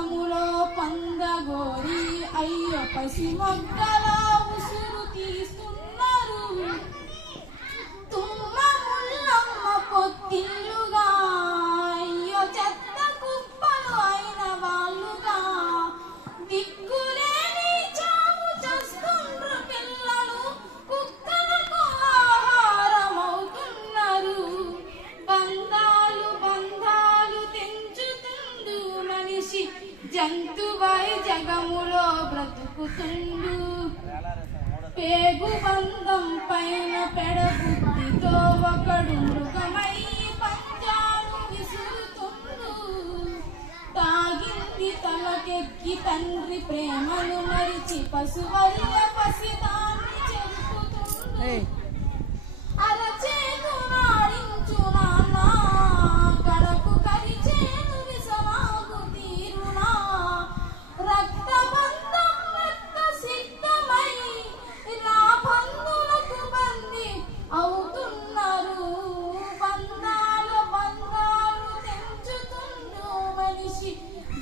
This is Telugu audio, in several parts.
జగములో పొందగోరి అయ్యో పసి మొగ్గల ఉసురు తీస్తున్నారు. తుమ్మ ముల్లమ్మ పొత్తిల్లుగా అయ్యో చెత్త కుప్పలు అయిన వాళ్ళుగా దిక్కులేని చావు చేస్తుండ్రు పిల్లలు కుక్కలకు ఆహారమవుతున్నారు. బంధాలు బంధాలు తెంచుతుండు మనిషి జంతువై జగములో బ్రతుకుతుండు. పేగు బంధం పైన పెడబుద్ధితో ఒకడు మృగమై పంజాలు విసురుతుండు. తాగింది తలకెక్కి తండ్రి ప్రేమను మరిచి పశువల్ల పసిదాన్ని చెరుపుతుండు. అరచేతు నాడించు నాన్న కడకు కరిచేను విసవాగు తీరునా. రక్తబంధం రక్త సిద్ధమై రాబంధులకు బంది అవుతున్నారు. బంధాలు బంధాలు తెంచుతుండు మనిషి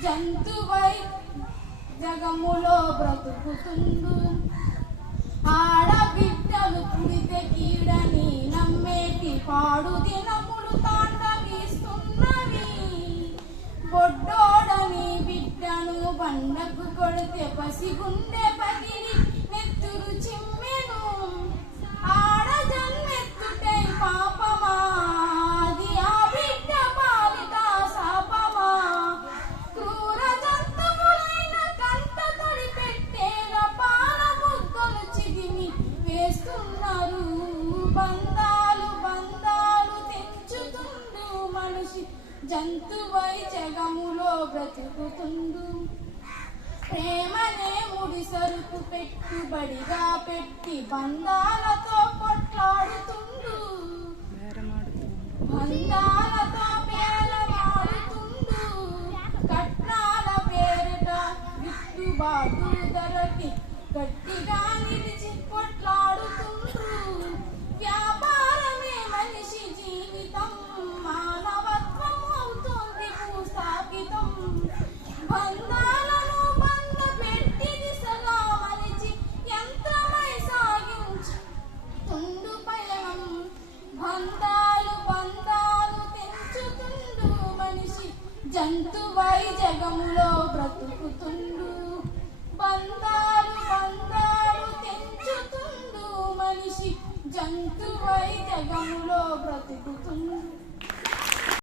జంతువై జగములో బ్రతుకుతుండు. ఆడబిడ్డలు పుడితే కీడని నమ్మేటి పాడు దినములు తాండవిస్తున్నవి. బొడ్డోడని బిడ్డను బండకు కొడితే పసిగుండె పగిలి నెత్తురు చిమ్మెను. ఆడ జన్మెత్తుటే పాపమా అది ఆ బిడ్డ పాలిట శాపమా. క్రూర జంతువులైన కంట తడి పెట్టేల పాల ముద్దలు చిదిమి వేస్తున్నారు. బంధాలు బంధాలు తెంచుతుండు మనిషి జంతువై జగములో బ్రతుకుతుండు. ప్రేమనే ముడి సరుకు పెట్టుబడిగా పెట్టి బంధాలతో కొట్లాడుతుండు. బంధాలతో పేలవాడుతుండు. కట్నాల పేరిట గిట్టుబాటు ధరకి గట్టిగా నిలిచి కొట్లాడుతుండ్రు. వ్యాపారమే మనిషి జీవితం మానవత్వం అవుతుంది భూస్థాపితం. బంధాలను బంధ పెట్టి దిశగా మలిచి యంత్రమై సాగించుతుండు పయనం. బంధాలు బంధాలు తెంచుతుండు మనిషి జంతువై జగములో బ్రతుకుతుండు. బంధాలు బంధాలు తెంచుతుండు మనిషి జంతువై జగములో బ్రతుకుతుండు.